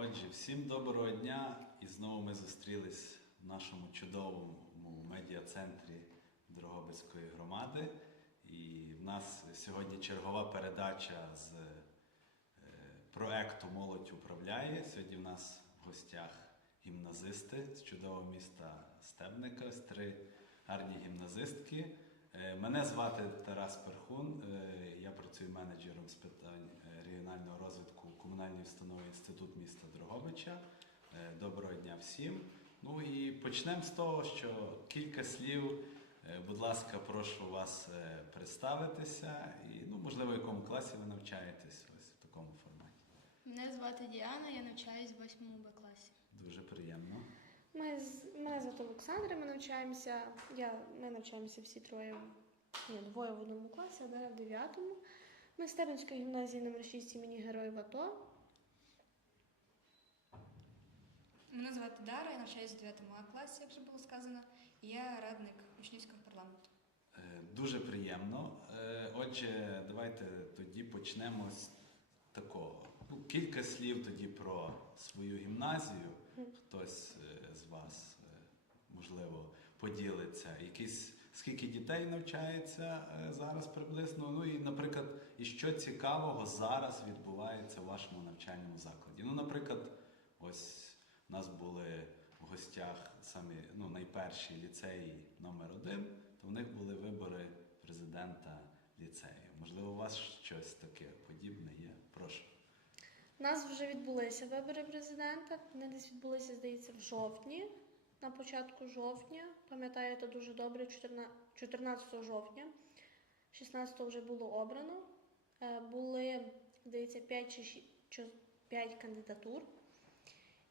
Отже, всім доброго дня! І знову ми зустрілись в нашому чудовому медіа-центрі Дрогобицької громади. І в нас сьогодні чергова передача з е, проекту Молодь управляє. Сьогодні в нас в гостях гімназисти з чудового міста Стебника, ось три гарні гімназистки. Е, Мене звати Тарас Перхун. е, Я працюю менеджером з питань регіонального розвитку комунальної установи Інститут міста Дрогобича. Е, Доброго дня всім. Ну і почнемо з того, що кілька слів. Е, Будь ласка, прошу вас е, представитися і, ну, можливо, в якому класі ви навчаєтесь ось в такому форматі. Мене звати Діана, я навчаюсь в 8 Б класі. Дуже приємно. Ми з мене звати Олександра, ми навчаємося. Я ми навчаємося всі троє, ні, двоє в одному класі, а Дар'я в дев'ятому. Стебницької гімназії номер 6 імені Героїв АТО. Мене звати Дара, я навчаюся в 9 А класі, як вже було сказано, і я радник учнівського парламенту. Е, Дуже приємно. Е, Отже, давайте тоді почнемо з такого. Ну, кілька слів тоді про свою гімназію. Хтось е, з вас, можливо, поділиться. Якісь, скільки дітей навчається е, зараз приблизно? Ну і, наприклад, і що цікавого зараз відбувається в вашому навчальному закладі? Ну, наприклад, ось у нас були в гостях самі ну, найперші ліцеї номер один, то в них були вибори президента ліцею. Можливо, у вас щось таке подібне є? Прошу. У нас вже відбулися вибори президента. Вони десь відбулися, здається, в жовтні, на початку жовтня. Пам'ятаю це дуже добре, 14 14 жовтня. 16 вже було обрано. Е, Були, здається, 5 чи 6 чи 5 кандидатур.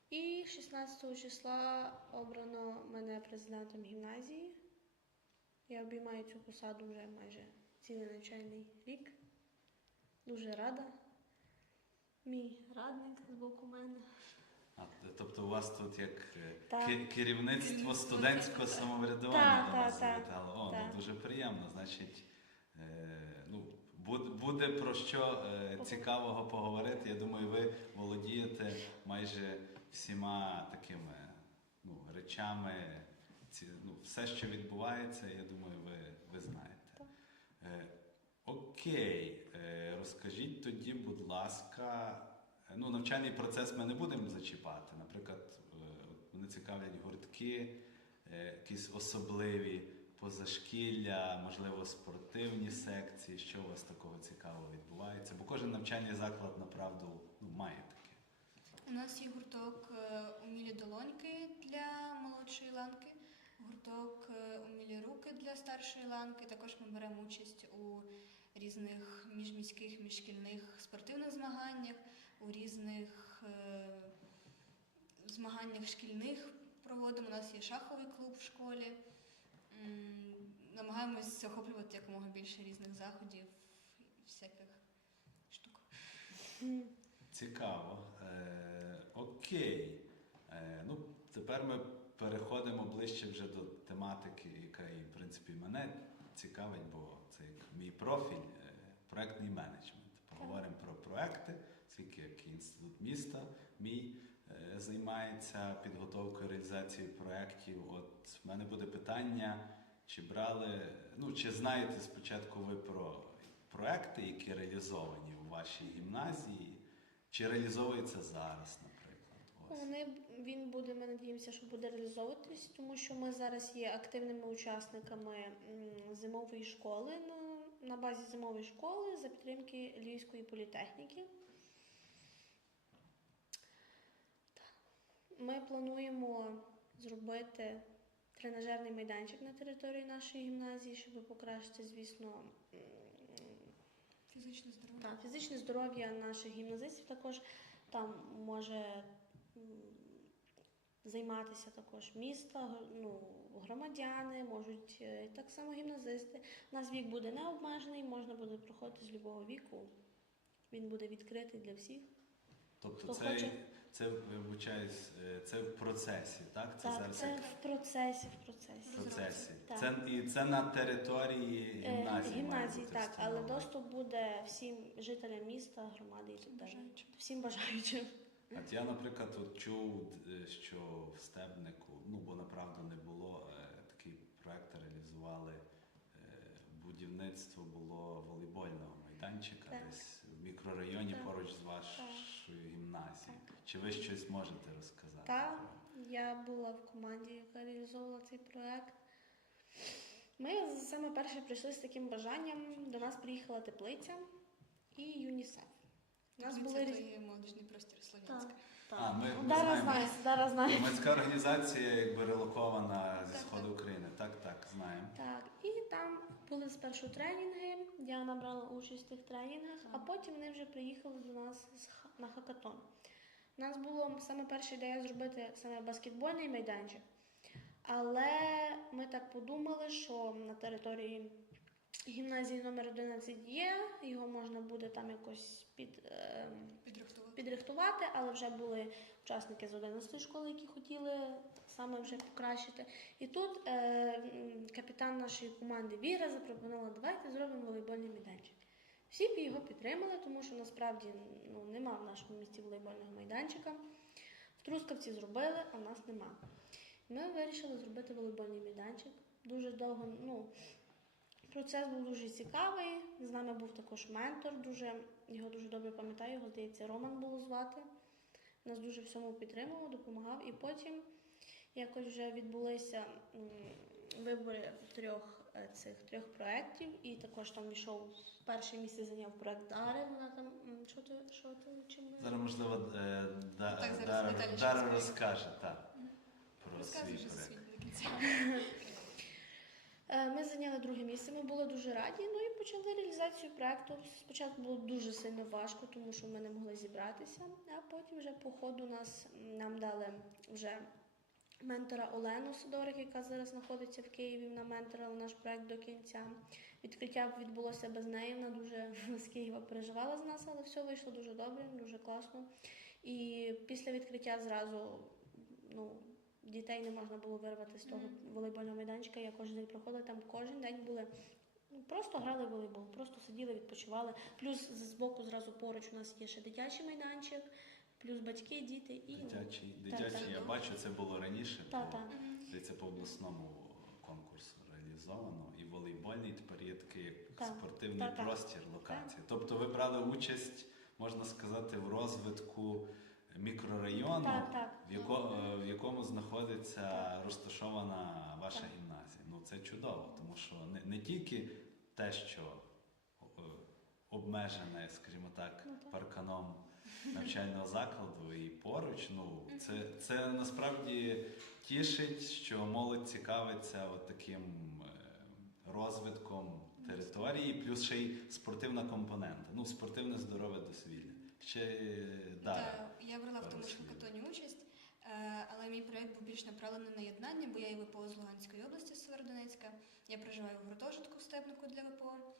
І 16 числа обрано мене президентом гімназії. Я обіймаю цю посаду вже майже цілий навчальний рік. Дуже рада. Мій радник з боку мене. Тобто у вас тут як е, Так. керівництво студентського самоврядування до так, вас так, завітало. О, ну дуже приємно. Значить, е, ну, буде, про що е, цікавого поговорити. Я думаю, ви володієте майже всіма такими ну, речами. Ці, ну, все, що відбувається, я думаю, ви, ви знаєте. Е, Окей, Е, розкажіть тоді, будь ласка, ну, навчальний процес ми не будемо зачіпати. Наприклад, е, мене цікавлять гуртки, е, якісь особливі позашкілля, можливо, спортивні секції. Що у вас такого цікавого відбувається? Бо кожен навчальний заклад, направду, ну, має таке. У нас є гурток е, умілі долоньки для молодшої ланки, гурток умілі руки для старшої ланки. Також ми беремо участь у різних міжміських, міжшкільних спортивних змаганнях, у різних е, змаганнях шкільних проводимо. У нас є шаховий клуб в школі. Намагаємось охоплювати якомога більше різних заходів всяких штук. Цікаво. Е, окей. Е, ну, тепер ми переходимо ближче вже до тематики, яка і, в принципі, мене цікавить, бо це як мій профіль, е, проектний менеджмент. Поговоримо про проекти, оскільки як інститут міста мій е, займається підготовкою реалізацією проєктів. От в мене буде питання, чи брали, ну чи знаєте спочатку ви про проекти, які реалізовані у вашій гімназії, чи реалізовується зараз, наприклад? Ось. Вони, він буде, ми надіємося, що буде реалізовуватись, тому що ми зараз є активними учасниками зимової школи на, на базі зимової школи за підтримки Львівської політехніки. Ми плануємо зробити тренажерний майданчик на території нашої гімназії, щоб покращити, звісно, Фізичне здоров'я. так, фізичне здоров'я наших гімназистів також там може займатися також міста, ну, громадяни, можуть е, так само гімназисти. У нас вік буде не обмежений, можна буде проходити з будь-якого віку. Він буде відкритий для всіх. Тобто Хто це, хоче? Це, вибачаюсь, е, це в процесі, так? Це так, зараз це як в процесі, в процесі. в процесі. Так. Це, і це на території Е, гімназії. має Гімназії, бути так, але доступ буде всім жителям міста, громади і так далі. бажаючим. Всім бажаючим. От я, наприклад, от чув, е, що в Стебнику, ну бо направду не було, е, такий проект реалізували. е, Будівництво було волейбольного майданчика Так. десь в мікрорайоні Так. поруч з вашою гімназією. Чи ви щось можете розказати? Так. Я була в команді, яка реалізовувала цей проект. Ми саме перше прийшли з таким бажанням. До нас приїхала теплиця і ЮНІСЕФ. У нас були різ- той молодіжний простір Слов'янська. А, ми, ми Дара знаємо. знає, Дара знає. Громадська організація якби релокована зі Так, сходу так. України. Так, так, знаємо. Так, і там були спершу тренінги. Діана брала участь в тих тренінгах, а потім вони вже приїхали до нас з ха- на хакатон. У нас було саме перша ідея зробити саме баскетбольний майданчик. Але ми так подумали, що на території гімназії номер 11 є, його можна буде там якось під. ем, Підрихтувати. підрихтувати, але вже були учасники з 11 школи, які хотіли саме вже покращити. І тут е, капітан нашої команди Віра запропонувала, давайте зробимо волейбольний майданчик. Всі б його підтримали, тому що насправді ну, нема в нашому місті волейбольного майданчика. В Трускавці зробили, а в нас нема. Ми вирішили зробити волейбольний майданчик. Дуже довго, ну, процес був дуже цікавий. З нами був також ментор, дуже, його дуже добре пам'ятаю, його здається, Роман було звати. Нас дуже всьому підтримував, допомагав. І потім якось вже відбулися вибори трьох цих трьох проєктів, і також там війшов в перше місце зайняв проєкт Дари. Вона там що ти що ти чим Зараз, можливо, е, да, Так, зараз Дара, Наталя Дара розкаже так, про Розказуй свій до. Е, Ми зайняли друге місце, ми були дуже раді. Ну і почали реалізацію проекту. Спочатку було дуже сильно важко, тому що ми не могли зібратися. А потім вже по ходу нас нам дали вже ментора Олену Сидорик, яка зараз знаходиться в Києві. Вона менторила наш проект до кінця. Відкриття відбулося без неї. Вона дуже з Києва переживала з нас, але все вийшло дуже добре, дуже класно. І після відкриття зразу ну, дітей не можна було вирвати з того волейбольного майданчика. Я кожен день проходила, там кожен день були. ну, Просто грали в волейбол, просто сиділи, відпочивали. Плюс з боку зразу поруч у нас є ще дитячий майданчик, плюс батьки, діти і ну, дитячий так. я бачу, це було раніше. та, по- та. Здається, по обласному конкурсу реалізовано. І волейбольний тепер є такий як Так, спортивний так. простір локації. Тобто ви брали участь, можна сказати, в розвитку мікрорайону, Так, так. В, яко, в якому знаходиться Так. розташована ваша Так. гімназія. Ну це чудово, тому що не, не тільки те, що е, обмежене, скажімо так, Ну, так. парканом навчального закладу і поруч. Ну це, це насправді тішить, що молодь цікавиться от таким е, розвитком території, плюс ще й спортивна компонента. Ну, спортивне здорове дозвілля. Ще е, да. Я брала в тому ж хакатоні участь, е, але мій проєкт був більш направлений на єднання, бо я є ВПО з Луганської області, з Северодонецька. Я проживаю в гуртожитку в Степнику для ВПО.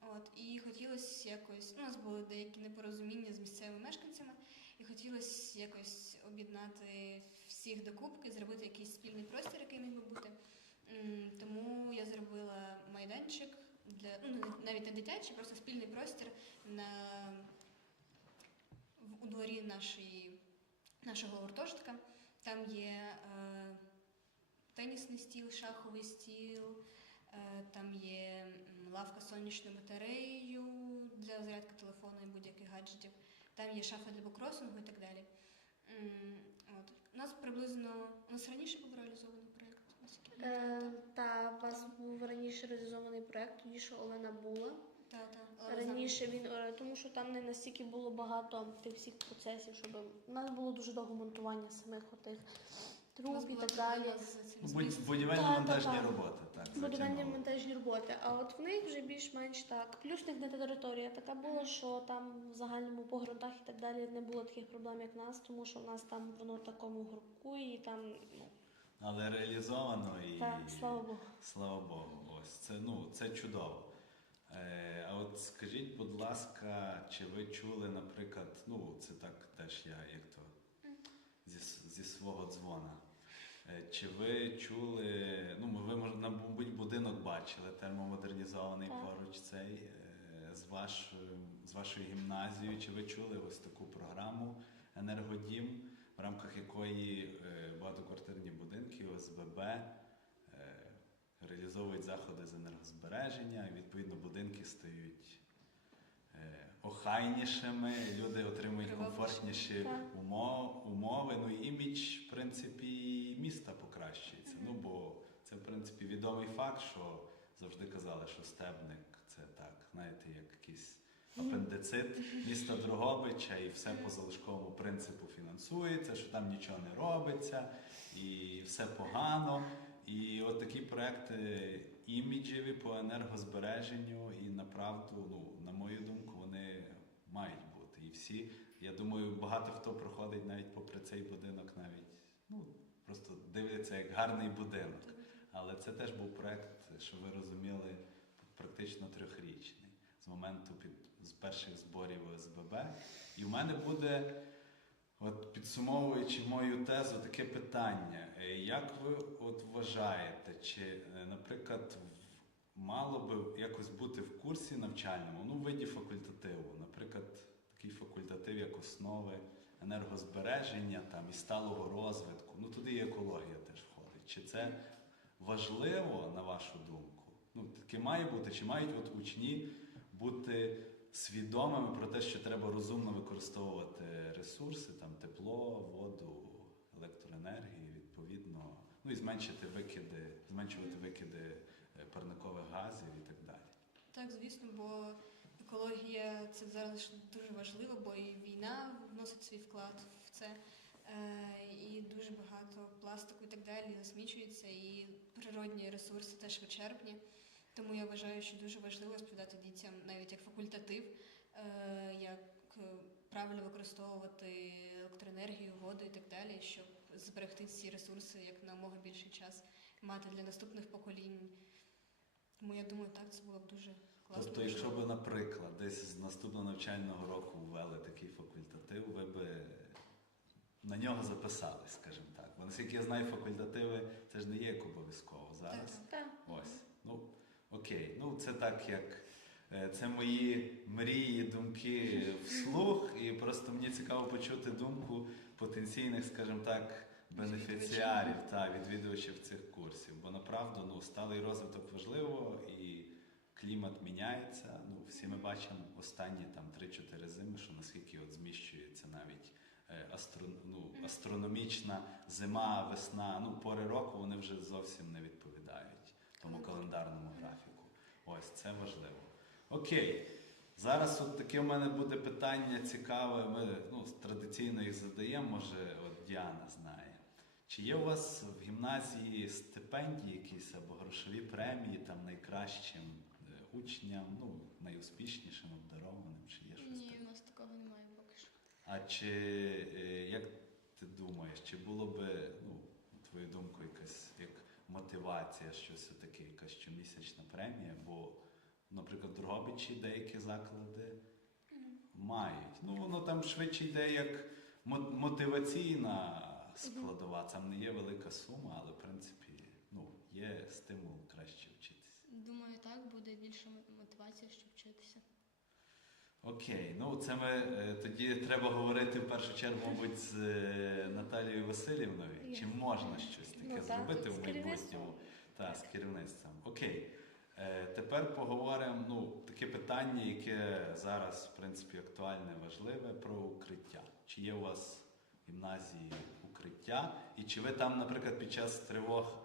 От, і хотілося якось, у нас були деякі непорозуміння з місцевими мешканцями, і хотілося якось об'єднати всіх докупки, зробити якийсь спільний простір, який міг би бути. Тому я зробила майданчик для ну навіть не дитячий, просто спільний простір на у дворі нашої, нашого гуртожитка. Там є е, тенісний стіл, шаховий стіл, там є лавка з сонячною батареєю для зарядки телефону і будь-яких гаджетів. Там є шафа для бокросингу і так далі. От. У нас приблизно у нас раніше був реалізований проєкт. Е, та у вас був раніше реалізований проект, тоді що Олена була. Та, та, Раніше він, е, тому що там не настільки було багато тих всіх процесів, щоб у нас було дуже довго монтування самих отих труб і так далі. Будь-. Будівельно-монтажні Та, та, та. роботи. Так, Будівельні затягнуло. монтажні роботи. А от в них вже більш-менш так. Плюс в них не територія така була, що там в загальному по ґрунтах і так далі не було таких проблем, як в нас, тому що в нас там воно в такому групку і там ну Але реалізовано і так, слава Богу. Слава Богу, ось це ну це чудово. Е, а от скажіть, будь ласка, чи ви чули, наприклад, ну це так теж я як то зі, с- зі свого дзвона. Е, чи ви чули, ну ви мабуть, будинок бачили, термомодернізований Так. поруч цей. Е, з вашою, з вашою гімназією. Чи ви чули ось таку програму Енергодім, в рамках якої е, багатоквартирні будинки ОСББ е, реалізовують заходи з енергозбереження, і відповідно будинки стають е, охайнішими, люди отримують комфортніші умов, умови. Ну і імідж, в принципі, міста покращується. Ну бо це, в принципі, відомий факт, що завжди казали, що стебник це так, знаєте, як якийсь апендицит міста Дрогобича, і все по залишковому принципу фінансується, що там нічого не робиться, і все погано. І от такі проекти іміджеві по енергозбереженню і направду, ну, на мою думку, мають бути. І всі, я думаю, багато хто проходить навіть попри цей будинок, навіть ну, просто дивляться як гарний будинок. Але це теж був проект, що ви розуміли, практично трьохрічний з моменту під з перших зборів ОСББ. І в мене буде, от підсумовуючи мою тезу, таке питання: Е, як ви от вважаєте, чи, е, наприклад, в- мало би якось бути в курсі навчальному, ну, в виді факультативу, наприклад, такий факультатив, як основи енергозбереження там, і сталого розвитку, ну туди і екологія теж входить. Чи це важливо, на вашу думку? Ну, таке має бути, чи мають от учні бути свідомими про те, що треба розумно використовувати ресурси, там тепло, воду, електроенергію, відповідно, ну і зменшити викиди, зменшувати викиди парникових газів і так далі. Так, звісно, бо екологія це зараз дуже важливо, бо і війна вносить свій вклад в це. Е, І дуже багато пластику і так далі засмічується, і природні ресурси теж вичерпні. Тому я вважаю, що дуже важливо розповідати дітям навіть як факультатив, е, як е, правильно використовувати електроенергію, воду і так далі, щоб зберегти ці ресурси як намога більший час мати для наступних поколінь. Тому я думаю, так це було б дуже класно. Тобто, якщо б, наприклад, десь з наступного навчального року ввели такий факультатив, ви б на нього записались, скажімо так. Бо наскільки я знаю, факультативи це ж не є як обов'язково зараз. Так. Ось. Ну, окей. Ну, це так, як е, це мої мрії, думки вслух, і просто мені цікаво почути думку потенційних, скажімо так, бенефіціарів та відвідувачів цих курсів. Бо направду ну, сталий розвиток важливо і клімат міняється. Ну, всі ми бачимо останні там 3-4 зими, що наскільки от зміщується навіть е, астро, ну, астрономічна зима, весна, ну, пори року вони вже зовсім не відповідають тому календарному графіку. Ось це важливо. Окей. Зараз от таке в мене буде питання цікаве. Ми ну, традиційно їх задаємо, може, от Діана знає. Чи є у вас в гімназії стипендії якісь або грошові премії там найкращим е, учням, ну, найуспішнішим, обдарованим, чи є щось Ні, таке? в нас такого немає поки що. А чи е, як ти думаєш, чи було би, ну, на твою думку, якась як мотивація, що все-таки якась щомісячна премія? Бо, наприклад, Дрогобичі деякі заклади мають. Ну, воно там швидше йде як мо- мотиваційна складова. Там не є велика сума, але в принципі ну, є стимул краще вчитися. Думаю, так буде більша мотивація, щоб вчитися. Окей, ну це ми е, тоді треба говорити в першу чергу, мабуть, з е, Наталією Васильівною. Чи можна щось таке Ну, зробити в майбутньому? Так, з керівництвом. Окей. Е, тепер поговоримо ну, таке питання, яке зараз, в принципі, актуальне, важливе про укриття. Чи є у вас гімназії укриття? І чи ви там, наприклад, під час тривог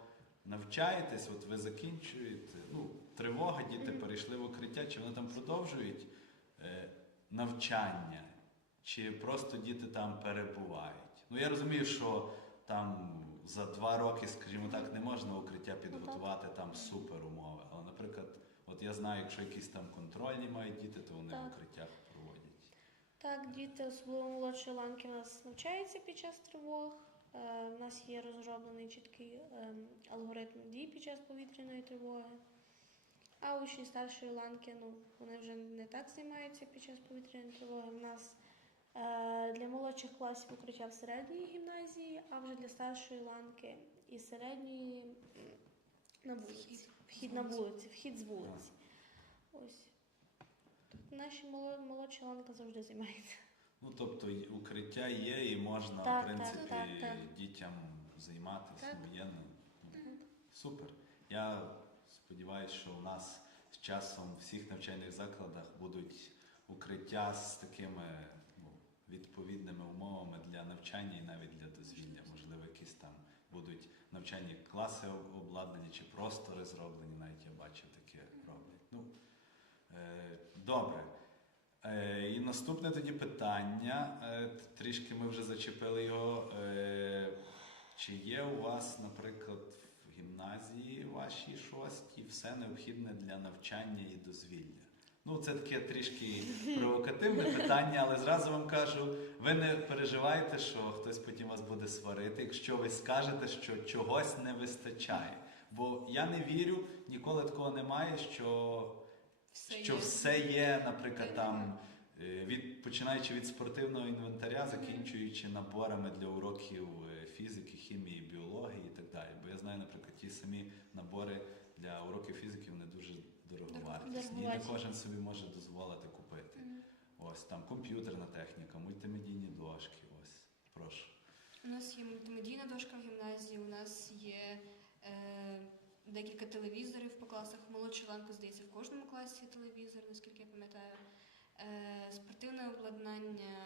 навчаєтесь, от ви закінчуєте, ну, тривога, діти перейшли в укриття, чи вони там продовжують е, навчання, чи просто діти там перебувають? Ну я розумію, що там за два роки, скажімо так, не можна укриття підготувати там супер умови. Але, наприклад, от я знаю, якщо якісь там контрольні мають діти, то вони в укриттях. Так, діти, особливо молодшої ланки, у нас навчаються під час тривог. Е, У нас є розроблений чіткий ем, алгоритм дій під час повітряної тривоги. А учні старшої ланки, ну, вони вже не так займаються під час повітряної тривоги. У нас е, для молодших класів укриття в середньої гімназії, а вже для старшої ланки і середньої на вулиці. Вхід. Вхід на вулиці, вхід з вулиці. Ось. Наші моло- молодша ланка завжди займається. Ну, тобто укриття є і можна, Так, в принципі, так, так. дітям займатися Так. воєнним. Ну, Супер. Я сподіваюся, що у нас з часом в всіх навчальних закладах будуть укриття з такими ну, відповідними умовами для навчання і навіть для дозвілля. Можливо, якісь там будуть навчальні класи обладнані чи простори зроблені, навіть я бачив таке роблять. Ну, е, добре. Е, і наступне тоді питання. Е, трішки ми вже зачепили його. Е, чи є у вас, наприклад, в гімназії вашій шостій все необхідне для навчання і дозвілля? Ну, це таке трішки провокативне питання, але зразу вам кажу, ви не переживайте, що хтось потім вас буде сварити, якщо ви скажете, що чогось не вистачає. Бо я не вірю, ніколи такого немає, що Все що є. все є, наприклад, там е, від починаючи від спортивного інвентаря, закінчуючи наборами для уроків е, фізики, хімії, біології і так далі. Бо я знаю, наприклад, ті самі набори для уроків фізики вони дуже дороговартісні. І не кожен собі може дозволити купити. Ось там комп'ютерна техніка, мультимедійні дошки. Ось прошу. У нас є мультимедійна дошка в гімназії, у нас є е, декілька телевізорів по класах. Молодшу ланку, здається, в кожному класі телевізор, наскільки я пам'ятаю. Е, спортивне обладнання.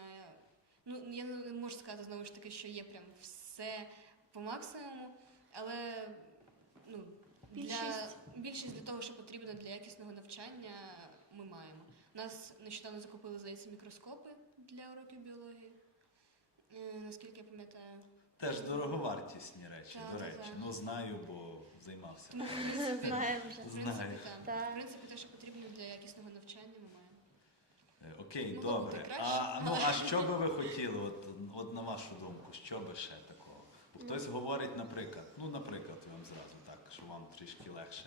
Ну, я не можу сказати знову ж таки, що є прям все по максимуму, але ну, для, Більшість. більшість для того, що потрібно для якісного навчання, ми маємо. У нас нещодавно закупили, здається, мікроскопи для уроків біології, е, наскільки я пам'ятаю. Теж дороговартісні речі, Так, до речі. так. Ну знаю, бо займався. Тому, в принципі, Знаємо вже. в принципі, так. Так. В принципі, те, що потрібно для якісного навчання, ми маємо. Е, Окей, Могло добре. краще, А, ну, але- а що би ви хотіли, от, от на вашу думку, що би ще такого? Бо хтось говорить, наприклад, ну, наприклад, я вам зразу так, що вам трішки легше.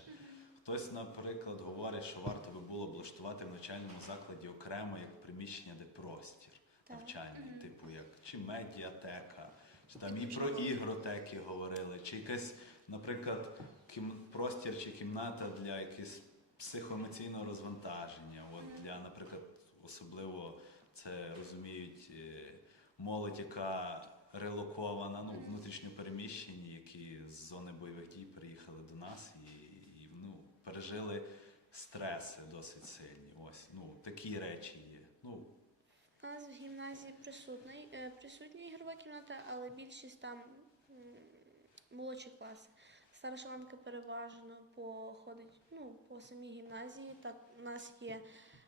Хтось, наприклад, говорить, що варто би було облаштувати в навчальному закладі окремо як приміщення, де простір Так. навчальний, типу як чи медіатека, чи там і про ігротеки говорили, чи якась, наприклад, кім... простір чи кімната для якихось психоемоційного розвантаження. От для, наприклад, особливо це розуміють е, молодь, яка релокована, ну, внутрішньо переміщені, які з зони бойових дій приїхали до нас і, і ну, пережили стреси досить сильні. Ось, ну, такі речі є. Ну, гімназії присутний, е, присутня ігрова кімната, але більшість там молодші класи. Старша ланка переважно походить ну, по самій гімназії. Так, у нас є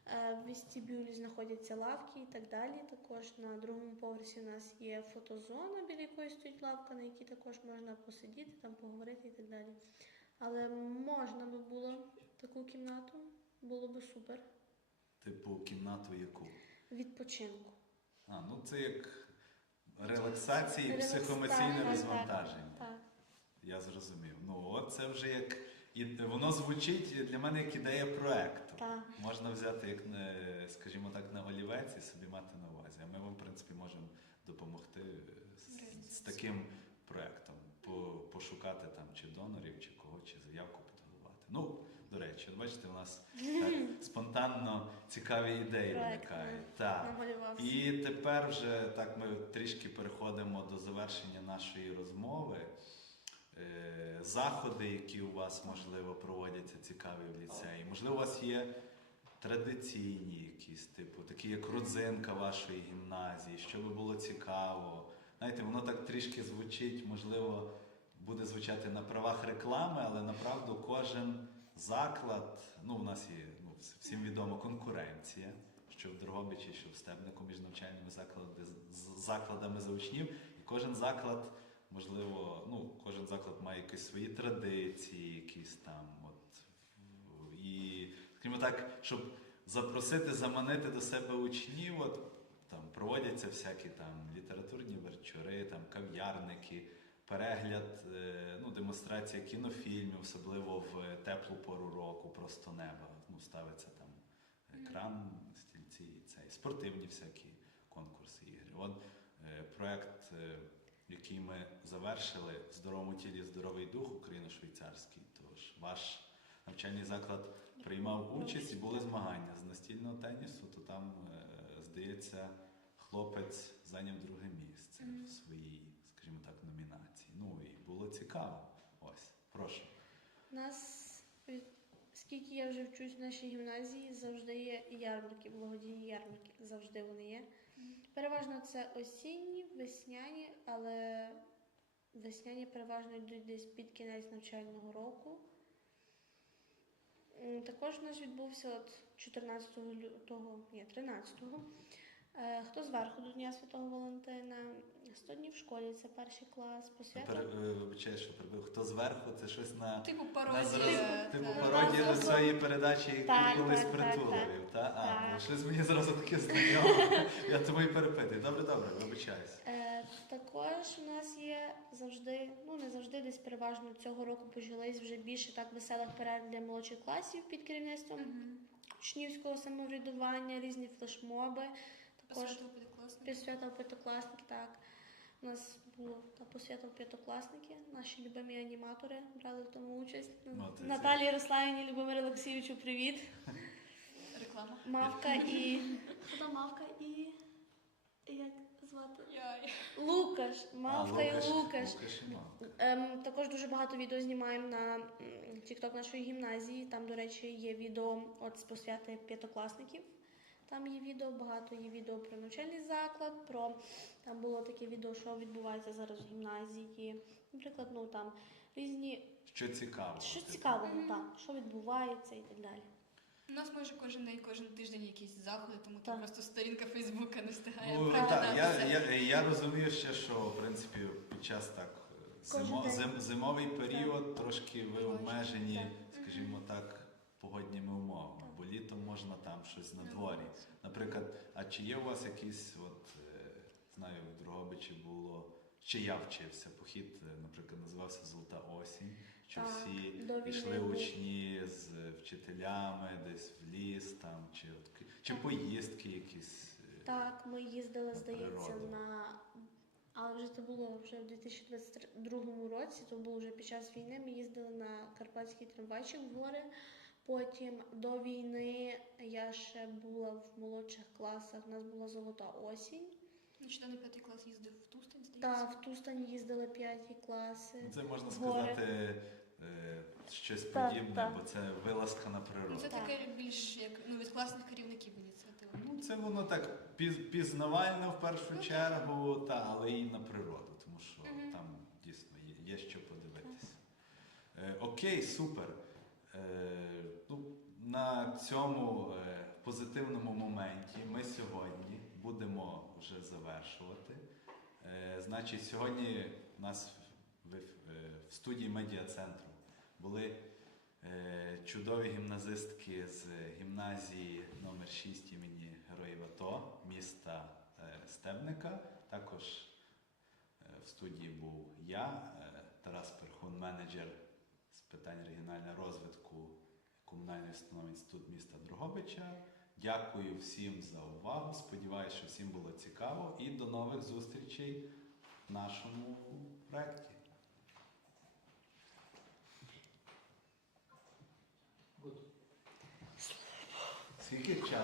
е, в вестибюлі знаходяться лавки і так далі. Також на другому поверсі у нас є фотозона, біля якої стоїть лавка, на якій також можна посидіти, там поговорити і так далі. Але можна би було таку кімнату, було би супер. типу, кімнату яку? Відпочинку. А, ну це як релаксація і психоемоційне розвантаження. Так. Я зрозумів. Ну, от це вже як. І воно звучить для мене як ідея проекту. Так. Можна взяти, як не, скажімо так, на олівець і собі мати на увазі. А ми вам, в принципі, можемо допомогти з, з таким проектом. По, пошукати там чи донорів, чи кого, чи заявку підготувати. Ну, до речі, от бачите, у нас так спонтанно цікаві ідеї виникають. Так. І тепер вже так ми трішки переходимо до завершення нашої розмови. Е, Заходи, які у вас можливо проводяться цікаві в ліцеї. Можливо, у вас є традиційні якісь, типу, такі як родзинка вашої гімназії, що би було цікаво. Знаєте, воно так трішки звучить, можливо, буде звучати на правах реклами, але направду кожен заклад, ну, у нас є ну, всім відомо конкуренція, що в Дрогобичі, що в Стебнику між навчальними заклади, з- закладами за учнів. І кожен заклад, можливо, ну, кожен заклад має якісь свої традиції, якісь там. От, і, скажімо так, щоб запросити, заманити до себе учнів, от, там проводяться всякі там літературні вечори, там кав'ярники, перегляд, е, ну, демонстрація кінофільмів, особливо в теплу пору року, просто неба. Ну, ставиться там екран, стільці, цей, спортивні всякі конкурси, ігри. От е, проект, е, який ми завершили в здоровому тілі здоровий дух Україно-швейцарський. Тож ваш навчальний заклад приймав участь і були змагання з настільного тенісу, то там, здається, хлопець зайняв друге місце в своїй, скажімо так, номінації. Ну і було цікаво. Ось, прошу. Нас, скільки я вже вчусь в нашій гімназії, завжди є ярмарки, благодійні ярмарки. Завжди вони є. Переважно це осінні, весняні, але весняні переважно йдуть десь під кінець навчального року. Також у нас відбувся от 14 лютого, ні, 13-го. Е, Хто зверху до Дня Святого Валентина? 100 днів в школі, це перший клас, посвята. Е, вибачаю, що прибив. Хто зверху, це щось на, Типу на пародія. типу та. пародія до цієї передачі, яку колись так, так, притулив. Та? А, Так. ну, щось мені зразу таке знайоме. Я тому і перепитую. Добре, добре, вибачаюсь. Е, також у нас є завжди, ну не завжди, десь переважно цього року почались вже більше так веселих перерв для молодших класів під керівництвом учнівського самоврядування, різні флешмоби. П'ятикласника. посвята в п'ятикласники, так. У нас було та посвята в п'ятикласники, наші любимі аніматори брали в тому участь. Це- Наталії Русланіні, Любомиру Олексійовичу, привіт. Реклама. Мавка і. Хто Мавка і. Як звати? Лукаш. Мавка А, і Лукаш. Лукаш і Мавка. Ем, також дуже багато відео знімаємо на TikTok нашої гімназії. Там, до речі, є відео от з посвяти п'ятикласників. Там є відео, багато є відео про навчальний заклад, про там було таке відео, що відбувається зараз в гімназії. Наприклад, ну там різні Що цікаво. що типу. цікавого, так, що відбувається і так далі. У нас майже кожен день, кожен тиждень якісь заходи, тому Так. просто сторінка Фейсбука не встигає Ну, так, я, я, я розумію ще, що в принципі під час так зимо, зим, зимовий період трошки ви обмежені, скажімо так, погодніми умовами, Так. Літом можна там щось на дворі. Наприклад, а чи є у вас якісь, от е, знаю, в Дрогобичі було, чи я вчився, похід, е, наприклад, називався Золота осінь. Що Так, всі йшли учні з вчителями десь в ліс, там, чи, от, чи поїздки якісь. е, Так, ми їздили, на здається, природу. на. Але вже це було вже в 2022 році, то було вже під час війни. Ми їздили на карпатський трамвайчик в гори. Потім до війни я ще була в молодших класах. У нас була золота осінь. Нещодавно п'ятий клас їздив в Тустань, здається. Та в Тустань їздили п'яті класи. Ну, Це можна сказати е, щось Так, подібне, так. бо це вилазка на Ну, природу. це Так. таке більш як ну, від класних керівників ініціатива. Ну, це воно так піз- пізнавально в першу Ну, чергу, та, але і на природу, тому що Мгм. там дійсно є, є що подивитися. Е, окей, супер. Е, ну, на цьому е, позитивному моменті ми сьогодні будемо вже завершувати. Е, значить, сьогодні у нас в, студії медіа-центру були чудові гімназистки з гімназії номер 6 імені Героїв АТО міста Стебника. Також в студії був я, Тарас Перхун, менеджер питань регіонального розвитку комунальної установи інститут міста Дрогобича. Дякую всім за увагу. Сподіваюся, що всім було цікаво і до нових зустрічей в нашому проєкті. Скільки часу?